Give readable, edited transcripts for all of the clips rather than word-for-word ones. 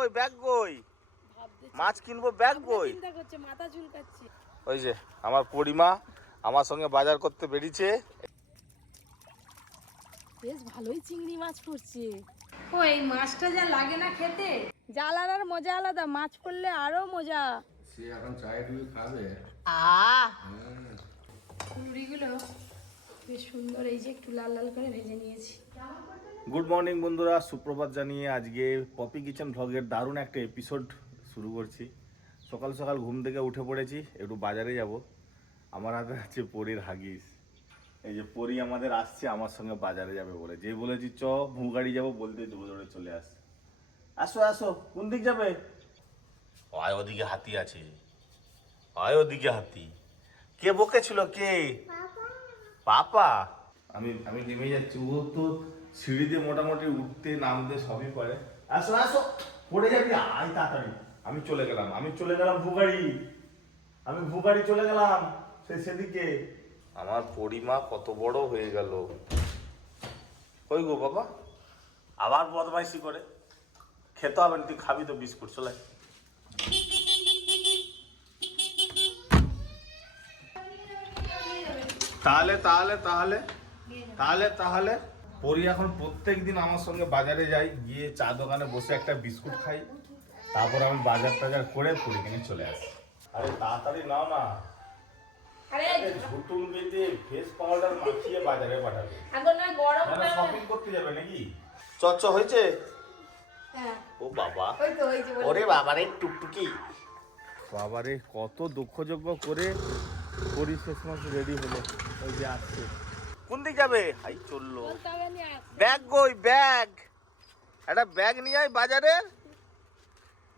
কই ব্যাগ কই? মাছ কিনবো, ব্যাগ কই? চিন্তা করছে, মাথা ঝুলকাচ্ছে। ওই যে আমার পরিমা আমার সঙ্গে বাজার করতে বেরিয়েছে। বেশ ভালোই চিংড়ি মাছ পড়ছে। ও এই মাছটা যা লাগে না খেতে, জাল আনার মজা আলাদা, মাছ পড়লে আরো মজা। সে এখন চায়ে ডুবে খাবে। কুড়িগুলো বেশ সুন্দর, এই যে একটু লাল লাল করে ভেজে নিয়েছি। গুড মর্নিং বন্ধুরা, সুপ্রভাত জানিয়ে আজকে পপি কিচেন ভ্লগের দারুণ একটা এপিসোড শুরু করছি। সকাল সকাল ঘুম থেকে উঠে পড়েছি, একটু বাজারে যাব। আমার হাতে আছে পরীর হাগিস। এই যে পরী আমাদের আসছে আমার সঙ্গে বাজারে যাবে বলে, যে বলেছি চ ভুগাড়ি যাবো বলতে দৌড়ে দৌড়ে চলে আসছে। আসো আসো, কোন দিক যাবে? আয় ওদিকে হাতি আছে, আয় ওদিকে হাতি। কে বকেছিল? কে? পাপা। আমি আমি নেমে যাচ্ছি। ও তো সিঁড়িতে মোটামুটি উঠতে নামতে সবই পারে। আসো আসো, পড়ে যাবি, আয় তাড়াতাড়ি। আমি চলে গেলাম ভুগাড়ি। আমি ভুগাড়ি চলে গেলাম সেদিকে। আমার পরিমা কত বড় হয়ে গেল। কই গো বাবা, আবার বদমাইশি করে। খেতে হবে না, তুই খাবি তো বিস্কুট, চলে। তাহলে তাহলে তাহলে তাহলে তাহলে পরি এখন প্রত্যেকদিন আমার সঙ্গে বাজারে যাই, গিয়ে চা দোকানে বসে একটা বিস্কুট খাই, তারপর আমি বাজার টাজার করে পরি কিনে চলে আসি। আরে তাড়াতাড়ি নাও না। আরে ঝুটুন বেঁধে ফেস পাউডার মাখিয়ে বাজারে পাঠাবে। এখন না গরম শপিং করতে যাবে নাকি? চচ্চ হয়েছে? হ্যাঁ। ও বাবা, ওই তো ওই যে ওরে বাবারে টুকটুকি। বাবারে কত দুঃখযোগ্য করে পরি শেষ মাস রেডি হলো। ওই যে আসছে। কোন দিক যাবে? হাই চললো। ব্যাগ কই? ব্যাগ, একটা ব্যাগ নিয়ে আয় বাজারে।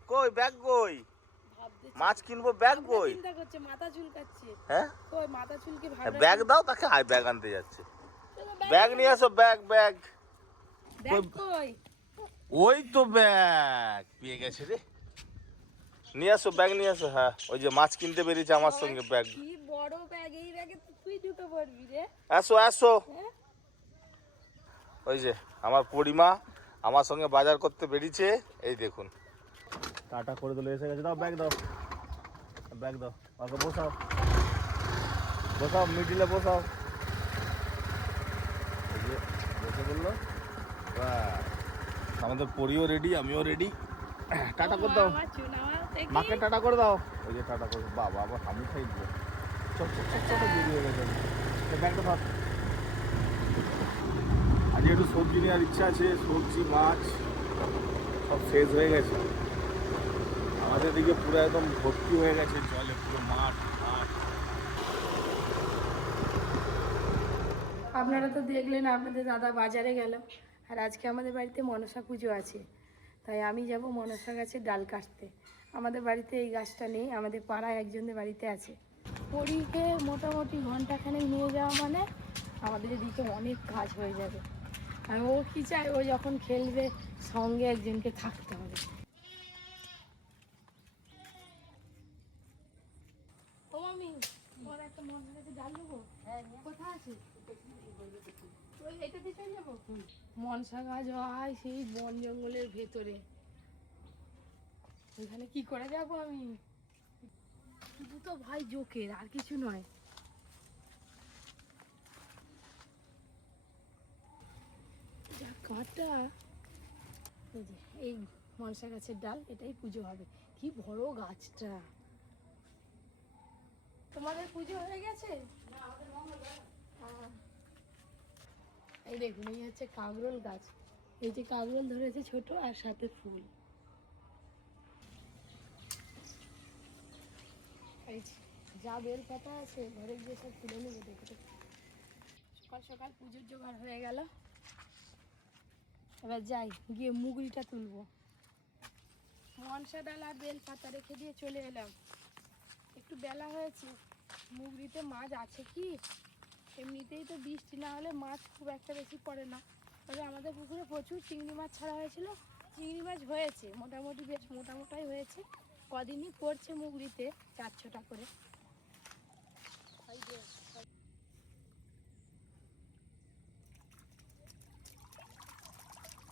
কই ব্যাগ কই? মাছ কিনবো, ব্যাগ কই? চিন্তা করছে, মাথা ঝুলকাচ্ছে। হ্যাঁ, কই মাথা ঝুলকে ব্যাগ দাও তাকে। হাই ব্যাগ আনতে যাচ্ছে। ব্যাগ নিয়ে আসো, ব্যাগ ব্যাগ। ব্যাগ কই? ওই তো ব্যাগ পেয়ে গেছে রে। নিয়ে আসো ব্যাগ নিয়ে আসো। হ্যাঁ, ওই যে মাছ কিনতে বেরিয়েছে আমার সঙ্গে ব্যাগ। কি বড় ব্যাগ, এই ব্যাগে তুই ঢুকে পড়বি রে। আসো আসো। হ্যাঁ? ওই যে আমার পরিমা আমার সঙ্গে বাজার করতে বেরিয়েছে, এই দেখুন। টাটা করে দিলে, এসে গেছে। দাও ব্যাগ, দাও ব্যাগ, দাও ওকে। বসাও বসাও, মিডিলে বসাও। এই যে বসে বললো। আমাদের পরিও রেডি, আমিও রেডি। টাটা করে দাও মাকে, টাটা করে দাও। ওই যে টাটা করে। বাবা আবার হামি খাই দিল। ছোট ছোট ছোট বেরিয়ে গেছে। ব্যাগটা থাক। আজকে একটু সবজি নেওয়ার ইচ্ছা আছে। সবজি মাছ সব শেষ হয়ে গেছে আমাদের দিকে, পুরো একদম ভর্তি হয়ে গেছে জলে, পুরো মাঠ ঘাট। আপনারা তো দেখলেন আপনাদের দাদা বাজারে গেল, আর আজকে আমাদের বাড়িতে মনসা পুজো আছে, তাই আমি যাব মনসা গাছের ডাল কাটতে। আমাদের বাড়িতে এই গাছটা নেই, আমাদের পাড়ায় একজনের বাড়িতে আছে। পরীকে মোটামুটি ঘন্টাখানেক নিয়ে যাওয়া মানে আমাদের এদিকে অনেক কাজ হয়ে যাবে। আর ও কি চায়, ও যখন খেলবে সঙ্গে একজনকে থাকতে হবে। ও মামি, তোমার একটা মনসা গাছের ডাল দেবো? কোথায় আছে? মনসা গাছ হয় সেই বন জঙ্গলের ভেতরে, ওইখানে কি করে যাবো আমি? শুধু তো ভাই জোকের, আর কিছু নয়। যা কাঁটা। এই যে এই মনসা গাছের ডাল, এটাই পুজো হবে। কি বড় গাছটা। তোমাদের পুজো হয়ে গেছে? এই দেখুন, এই হচ্ছে কাঁকরোল গাছ। এই যে কাঁকরোল ধরেছে ছোট, আর সাথে ফুল। এই যে যা বেল পাতা আছে ঘরে গিয়ে সব তুলে নেবে। দেখে সকাল সকাল পুজোর জোগাড় হয়ে গেল। এবার যাই, গিয়ে মুগরিটা তুলবো। মনসা ডাল আর বেল পাতা রেখে দিয়ে চলে এলাম। একটু বেলা হয়েছে, মুগরিতে মাছ আছে কি? এমনিতেই তো বৃষ্টি না হলে মাছ খুব একটা বেশি পড়ে না, তবে আমাদের পুকুরে প্রচুর চিংড়ি মাছ ছাড়া হয়েছিল। চিংড়ি মাছ হয়েছে মোটামুটি, বেশ মোটামোটাই হয়েছে। কদিনই পড়ছে মুগরিতে 4-6টা করে।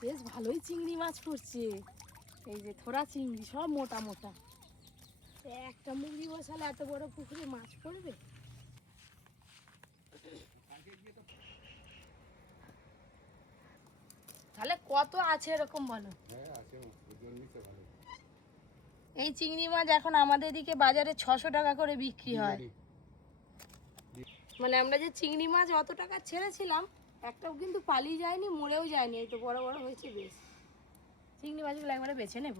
বেশ ভালোই চিংড়ি মাছ পড়ছে। এই যে থোড়া চিংড়ি সব মোটা মোটা। একটা মুরগি বসালে এত বড় পুকুরে মাছ পড়বে? তাহলে কত আছে এরকম বলো? এই চিংড়ি মাছ এখন আমাদের দিকে বাজারে 600 টাকা করে বিক্রি হয়। মানে আমরা যে চিংড়ি মাছ অত টাকা ছেড়েছিলাম একটাও কিন্তু পালিয়ে যায়নি, মরেও যায়নি। এই তো বড় বড় হয়েছে বেশ। চিংড়ি মাছগুলো একবারে বেছে নেব।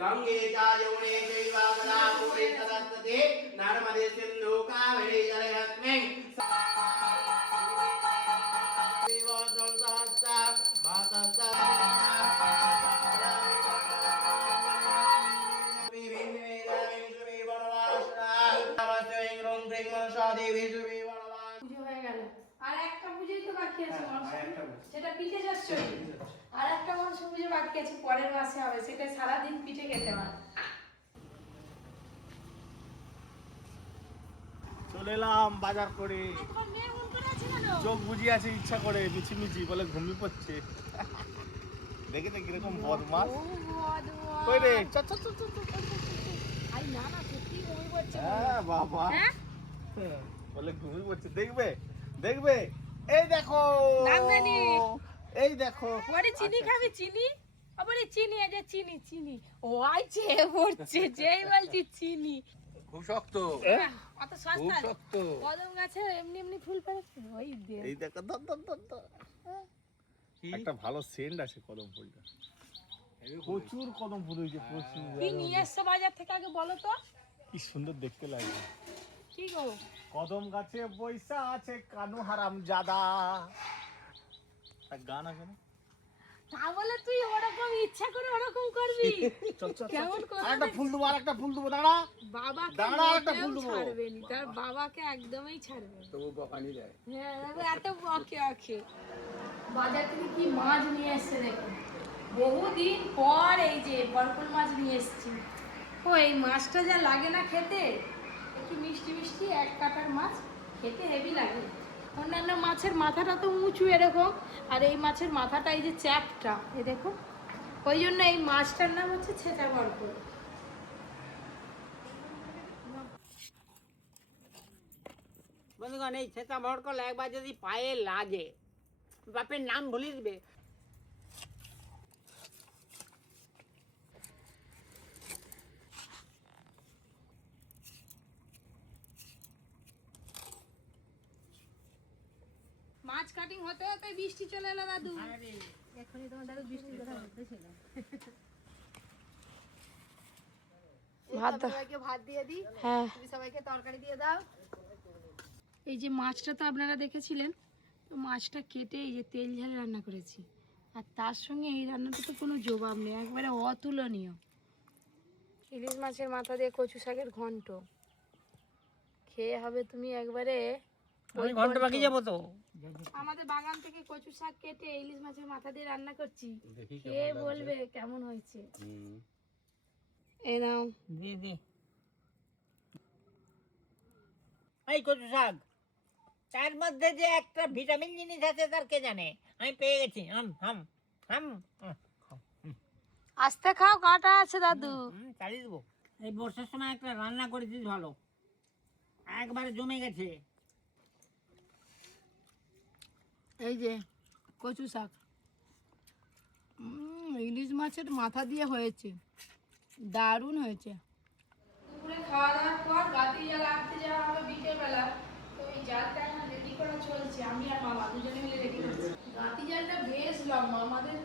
गंगे च यमुने चैव गोदावरी सरस्वती नर्मदे सिन्धु कावेरी जलेऽस्मिन् পুজো হয়ে গেল, আর একটা পুজোই তো বাকি আছে, সেটা পিঠে যাচ্ছে। আর একটা মনসা পুজো বাকি আছে, পরের মাসে হবে, সেটা সারাদিন পিঠে খেতে হয়। চলে এলাম বাজার করে। তোমার মেয়ে মন করে আছে কেন? চোখ বুঝিয়ে আছে ইচ্ছা করে, মিছিমিছি বলে ঘুমিয়ে পড়ছে। দেখে তো কিরকম বদমাস। ও বদমাস। কই রে চ চ চ চ চ, চ, চ, চ। আই না না, সত্যি ঘুমিয়ে পড়ছে। হ্যাঁ বাবা, হ্যাঁ? বলে ঘুমিয়ে পড়ছে। দেখবে দেখবে, এই দেখো নামদানি। এই দেখো। ওরে চিনি খাবি? চিনি? আবার এই চিনি, এই যে চিনি চিনি ওই চেয়ে পড়ছে যেই বলছি চিনি। খুব শক্ত, অত খুব সস্তা শক্ত। কদম গাছে এমনি এমনি ফুল পড়ে। ওই দে এই দেখো ধর ধর ধর ধর। একটা ভালো সেন্ট আছে কদম ফুলটা, প্রচুর কদম ফুল হয়েছে প্রচুর। কি নিয়ে এসছো বাজার থেকে আগে বলো তো? কি সুন্দর দেখতে লাগে। কি গো? কদম গাছে বৈশা আছে কানু হারাম জাদা, এক গান আছে না? তা বলে তুই ওরকম ইচ্ছা করে ওরকম করবি? চল চল কেমন করে? আরেকটা ফুল দেবো, আরেকটা ফুল দেবো, দাঁড়া বাবাকে দাঁড়া, একটা ফুল মোটেও দেবো। ছাড়বে নি, তার বাবাকে একদমই ছাড়বে না। তবু বকানি দেয়। হ্যাঁ দেখো এত বকে আখে। বাজার থেকে কি মাছ নিয়ে এসছে দেখো, বহুদিন পর এই যে বরকল মাছ নিয়ে এসছি। ও এই মাছটা যা লাগে না খেতে, একটু মিষ্টি মিষ্টি এক কাটার মাছ, খেতে হেভি লাগে। অন্যান্য মাছের মাথাটা তো উঁচু এরকম, আর এই মাছের মাথাটা এই যে চ্যাপটা, এ দেখো, ওই জন্য এই মাছটার নাম হচ্ছে ছেঁচা বরকল। বন্ধুগণ, এই ছেঁচা ভড়কল একবার যদি পায়ে লাগে বাপের নাম ভুলে দিবে। মাছ কাটিং হতে হতে বৃষ্টি চলে এলো দাদু। এখনই তোমার দাদু বৃষ্টির কথা বলতেছিল। ভাত দাও। সবাইকে ভাত দিয়ে দিই, হ্যাঁ, তুমি সবাইকে তরকারি দিয়ে দাও। এই যে মাছটা তো আপনারা দেখেছিলেন, তো মাছটা কেটে এই যে তেল ঝালে রান্না করেছি, আর তার সঙ্গে এই রান্নাটা তো কোনো জবাব নেই, একবারে অতুলনীয়। ইলিশ মাছের মাথা দিয়ে কচু শাকের ঘন্ট খেয়ে হবে তুমি একবারে ওই ঘন্ট ঘন্ট। বাকি যাবো তো। আমাদের বাগান থেকে কচু শাক কেটে ইলিশ মাছের মাথা দিয়ে রান্না করছি, দেখি খেয়ে বলবে কেমন হয়েছে। এই নাও। দি দি। এই কচু শাক, তার মধ্যে যে একটা ভিটামিন জিনিস আছে তার কে জানে, আমি পেয়ে গেছি। হাম হাম হাম। আস্তে খাও, কাঁটা আছে দাদু। চালিয়ে দেবো। এই বর্ষার সময় একটা রান্না করেছিস ভালো, একবারে জমে গেছে। এই যে কচু শাক ইলিশ মাছের মাথা দিয়ে হয়েছে, দারুণ হয়েছে। দুপুরে খাওয়া দাওয়ার পর গাতি জাল আনতে যাওয়া হবে বিকেলবেলা, তো এই জালটা এখন রেডি করা চলছে, আমি আর মামা দুজনে মিলে রেডি করছি। গাতি জালটা বেশ লম্বা, আমাদের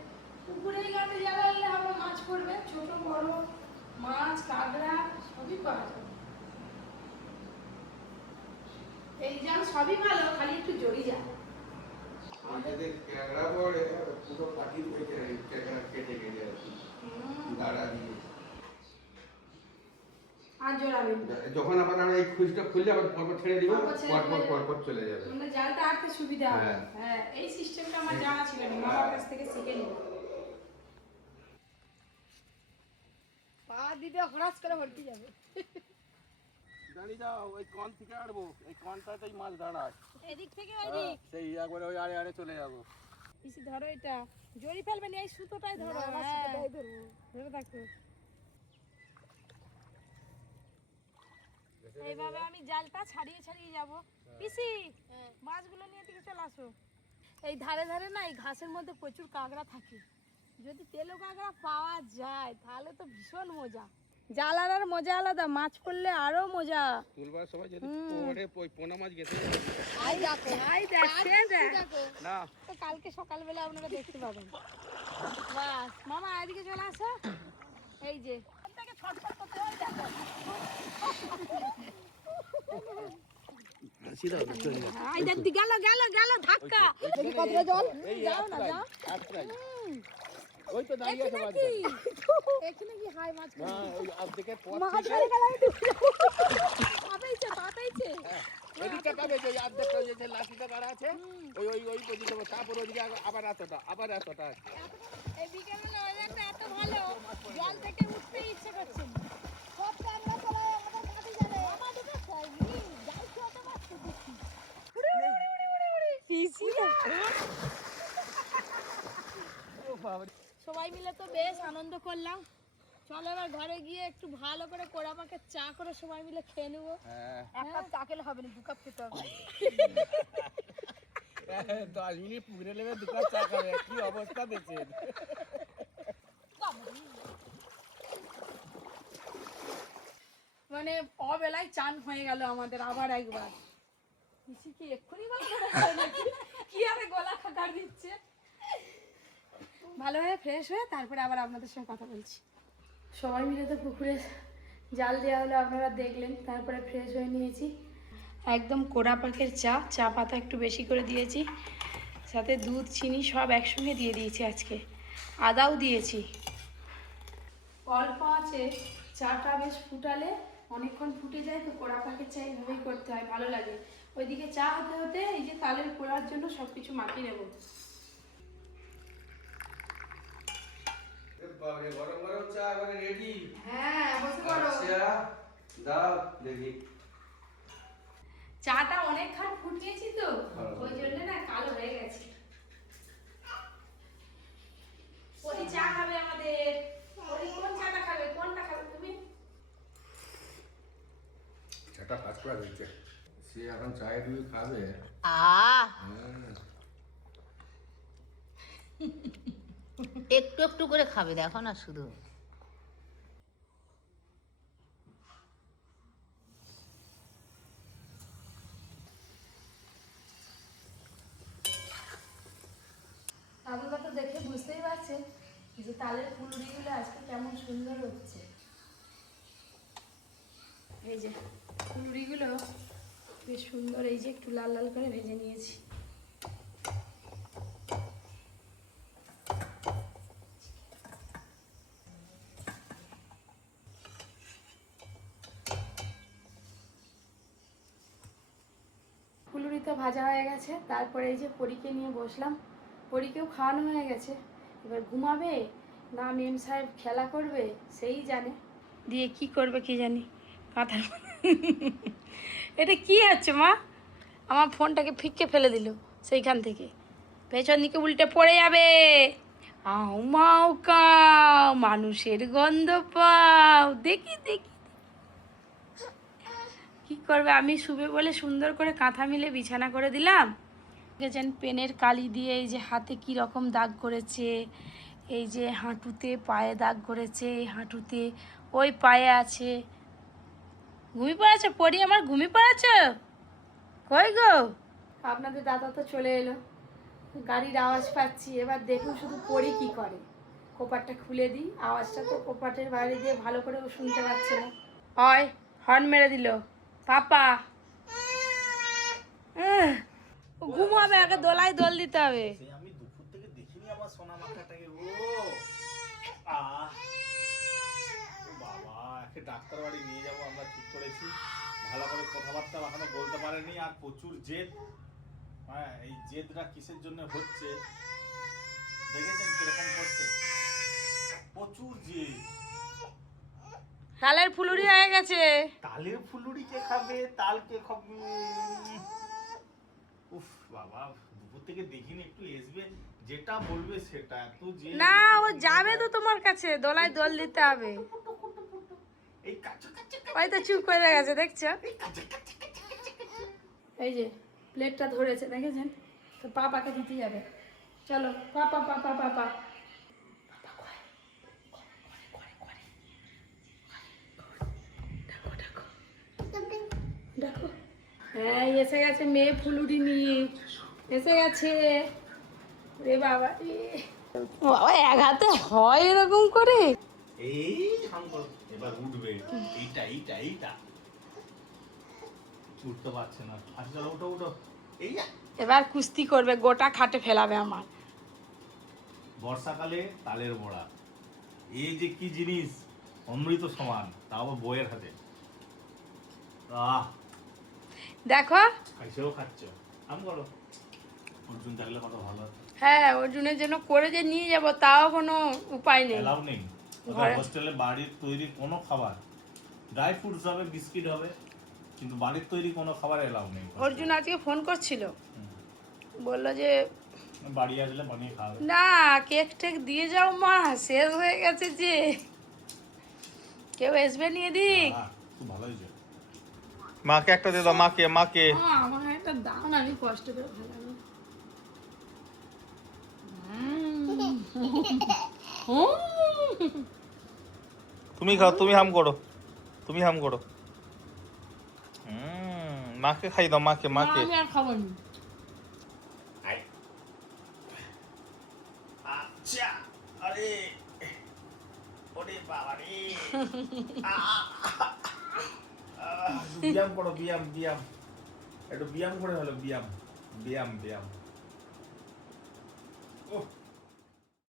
পুকুরেই গাতি জাল আনলে আমরা মাছ পড়বে, ছোট বড় মাছ কাঁকড়া সবই পাওয়া যাবে। এই জাল সবই ভালো, খালি একটু জড়ি যায়। যদি ক্যাংড়া পড়ে পুরো পাখি উঠে ক্যাংড়া কেটে কেটে আসি দাঁড়া দিয়ে। আর জড়াবেন যখন আবার আমরা এই খুঁজটা খুললে আবার পরপর ছেড়ে দিব, পরপর ছেড়ে পরপর দিলে- পরপর চলে যাবে। মানে জালটা আটতে সুবিধা হবে। হ্যাঁ। হ্যাঁ, এই সিস্টেমটা আমার জানা ছিল না, মামার কাছ থেকে শিখে নিব। পা দিতে হরাস করে ভর্তি যাবে। দাঁড়িয়ে যাও, ওই কন থেকে আড়বো, এই কনটাতেই মাছ দাঁড়ায়। এদিক থেকে ওইদিক সেই একবারে ওই আড়ে আড়ে চলে যাবো। পিসি ধরো এটা, জড়ি ফেলবে না, এই সুতোটাই ধরো। আমার হ্যাঁ, সুতোটাই ধরবো। ধরে থাকো। এইভাবে আমি জালটা ছাড়িয়ে ছাড়িয়ে যাব। পিসি মাছগুলো নিয়ে দিকে চলে আসো। এই ধারে ধারে না এই ঘাসের মধ্যে প্রচুর কাঁকড়া থাকে, যদি তেলো কাঁকড়া পাওয়া যায় তাহলে তো ভীষণ মজা। জালার আর মজা আলাদা, মাছ পড়লে আরো মজা। তুলবার সময় যদি পরে ওই পোনা মাছ গেছে আই দেখো, আই দেখছেন না, তো কালকে সকালবেলা আপনারা দেখতে পাবেন। বাস মামা এদিকে চলে আসো। এই যে থেকে ছটফট করতে হয় দেখো। আই দেখ গেল গেল গেল ধাক্কা। কতটা জল যাও না যাও। ওই তো দাঁড়িয়ে আছে মাছ। এখানে কি হাই মাছ না, ওই অর্ধেকের পথ মাছ থেকে ধরে গেল আমি পাতাইছে পাতাইছে। ওইদিকটা কাবে যে অর্ধেকটা যে লাঠিটা গাড়া আছে, ওই ওই ওই পর্যন্ত যাবো, তারপর ওইদিকে আবার এতটা আছে। এই বিকেলবেলা ওয়েদারটা এত ভালো, জল থেকে উঠতে ইচ্ছে করছে না। সব কামড়া সবাই আমাদের মাটি যাবে। আমাদের তো সবই যাই ছোট মাছ তো দেখি। পিসি সবাই মিলে তো বেশ আনন্দ করলাম। চলো এবার ঘরে গিয়ে একটু ভালো করে কোড়া পাকের চা করে সবাই মিলে খেয়ে নেবো। হ্যাঁ, এক কাপ চা খেলে হবে না, 2 কাপ খেতে হবে। 10 মিনিট পুকুরে নেবে 2 কাপ চা খাবে, কি অবস্থা দেখছেন। মানে অবেলায় চান হয়ে গেল আমাদের আবার একবার। পিসি কি এক্ষুনি কি আরে গলা খাকার দিচ্ছে। ভালো হয়ে ফ্রেশ হয়ে তারপরে আবার আপনাদের সঙ্গে কথা বলছি। সবাই মিলে তো পুকুরে জাল দেওয়া হলো, আপনারা দেখলেন। তারপরে ফ্রেশ হয়ে নিয়েছি, একদম কোড়া পাকের চা, চা পাতা একটু বেশি করে দিয়েছি, সাথে দুধ চিনি সব একসঙ্গে দিয়ে দিয়েছি, আজকে আদাও দিয়েছি। অল্প আছে, চাটা বেশ ফুটালে অনেকক্ষণ ফুটে যায়, তো কোড়া পাকের চা এইভাবেই করতে হয়, ভালো লাগে। ওইদিকে চা হতে হতে এই যে তালের কোড়ার জন্য সব কিছু মাখিয়ে নেবো। বাবারে, গরম গরম চা এবারে রেডি। হ্যাঁ বসে পড়ো। আচ্ছা, দাও দেখি। চাটা অনেকক্ষণ ফুটিয়েছি তো, ওই জন্য না কালো হয়ে গেছে। ওই চা খাবে আমাদের। ওই কোন চাটা খাবে, কোনটা খাবে তুমি? চাটা কাজ করা হয়েছে, সে এখন চায়ে ডুবে খাবে। একটু একটু করে খাবে, দেখো না শুধু। আপনারা তো দেখে বুঝতেই পারছেন যে তালের ফুলুরিগুলো আজকে কেমন সুন্দর হচ্ছে। এই যে ফুলুরিগুলো বেশ সুন্দর, এই যে একটু লাল লাল করে ভেজে নিয়েছি। ফুলুরি তো ভাজা হয়ে গেছে, তারপরে এই যে পরীকে নিয়ে বসলাম। পরীকেও খাওয়ানো হয়ে গেছে, এবার ঘুমাবে না মেম সাহেব খেলা করবে সেই জানে, দিয়ে কি করবে কি জানি। কাঁথার এটা কি হচ্ছে মা? আমার ফোনটাকে ফিক্কে ফেলে দিল সেইখান থেকে, পেছন দিকে উল্টে পড়ে যাবে। আও মাও কাও, মানুষের গন্ধ পাও, দেখি দেখি কি করবে। আমি শুবে বলে সুন্দর করে কাঁথা মিলে বিছানা করে দিলাম। দেখেছেন পেনের কালি দিয়ে এই যে হাতে কি রকম দাগ করেছে, এই যে হাঁটুতে পায়ে দাগ করেছে, এই হাঁটুতে, ওই পায়ে আছে। ঘুমিয়ে পড়েছে পরি আমার, ঘুমিয়ে পড়েছে কই গো? আপনাদের দাদা তো চলে এলো, গাড়ির আওয়াজ পাচ্ছি। এবার দেখুন শুধু পরি কি করে। কোপারটা খুলে দিই, আওয়াজটা তো কোপাটের বাইরে দিয়ে ভালো করে ও শুনতে পাচ্ছে না। হয় হর্ন মেরে দিল পাপা। ঘুমাবে, আগে দোলায় দোল দিতে হবে। সেই আমি দুপুর থেকে দেখিনি আমার সোনা মাথাটাকে। ও বাবা, একে ডাক্তার বাড়ি নিয়ে যাবো আমরা ঠিক করেছি। ভালো করে কথাবার্তা এখনো বলতে পারেনি, আর প্রচুর জেদ। হ্যাঁ, এই জেদটা কিসের জন্য হচ্ছে দেখেছেন কিরকম করছে, প্রচুর জেদ। তালের ফুলুরি হয়ে গেছে। তালের ফুলুরি কে খাবে, তাল কে খাবে? উফ বাবা, দুপুর থেকে দেখিনি, একটু আসবে, যেটা বলবে সেটা। এত যে না, ও যাবে তো তোমার কাছে, দোলায় দোল দিতে হবে। এই কাঁচা কাঁচা ওই তো চুপ করে গেছে, দেখছো? কাঁচা এই যে প্লেটটা ধরেছে, দেখেছেন তো? পাপাকে দিতে যাবে। চলো পাপা পাপা পাপা। দেখো, হ্যাঁ এসে গেছে মেয়ে ফুলুরি নিয়ে, এসে গেছে। রে বাবা রে বাবা, এক হাতে হয় এরকম করে? এই হাঙ্গর এবার উঠবে। এইটা এইটা এইটা উঠতে পারছে না। আচ্ছা চলো, উঠো উঠো। এই যা, এবার কুস্তি করবে, গোটা খাটে ফেলাবে আমার। বর্ষাকালে তালের বড়া, এই যে কি জিনিস, অমৃত সমান, তাও আবার বইয়ের হাতে। আহ, দেখো, খাইছেও খাচ্ছ। আম করো, অর্জুন থাকলে কত ভালো হতো। হ্যাঁ অর্জুনের জন্য করে যে নিয়ে যাব, তাও কোনো উপায় নেই। এলাও নেই ঘরে- হোস্টেলে। বাড়ির তৈরি কোনো খাবার, ড্রাই ফ্রুটস হবে, বিস্কিট হবে, কিন্তু বাড়ির তৈরি কোনো খাবার এলাও নেই। অর্জুন আজকে ফোন করছিল, বললো যে বাড়ি আসলে বানিয়ে খাবে। না কেক টেক দিয়ে যাও মা, শেষ হয়ে গেছে যে, কেউ আসবে নিয়ে দিক। খুব ভালো হয়েছে। মাকে একটা দিয়ে দাও, মাকে মাকে। আমার একটা দাও না, আমি কষ্ট করে ভালো। তুমি খাও, তুমি হাম করো, তুমি হাম করো। মাকে খাই দাও, মাকে মাকে। আমি আর খাবো না। আচ্ছা, আরে ওরে বাবা রে। ব্যায়াম করো, ব্যায়াম ব্যায়াম, একটু ব্যায়াম করে হলো, ব্যায়াম ব্যায়াম ব্যায়াম।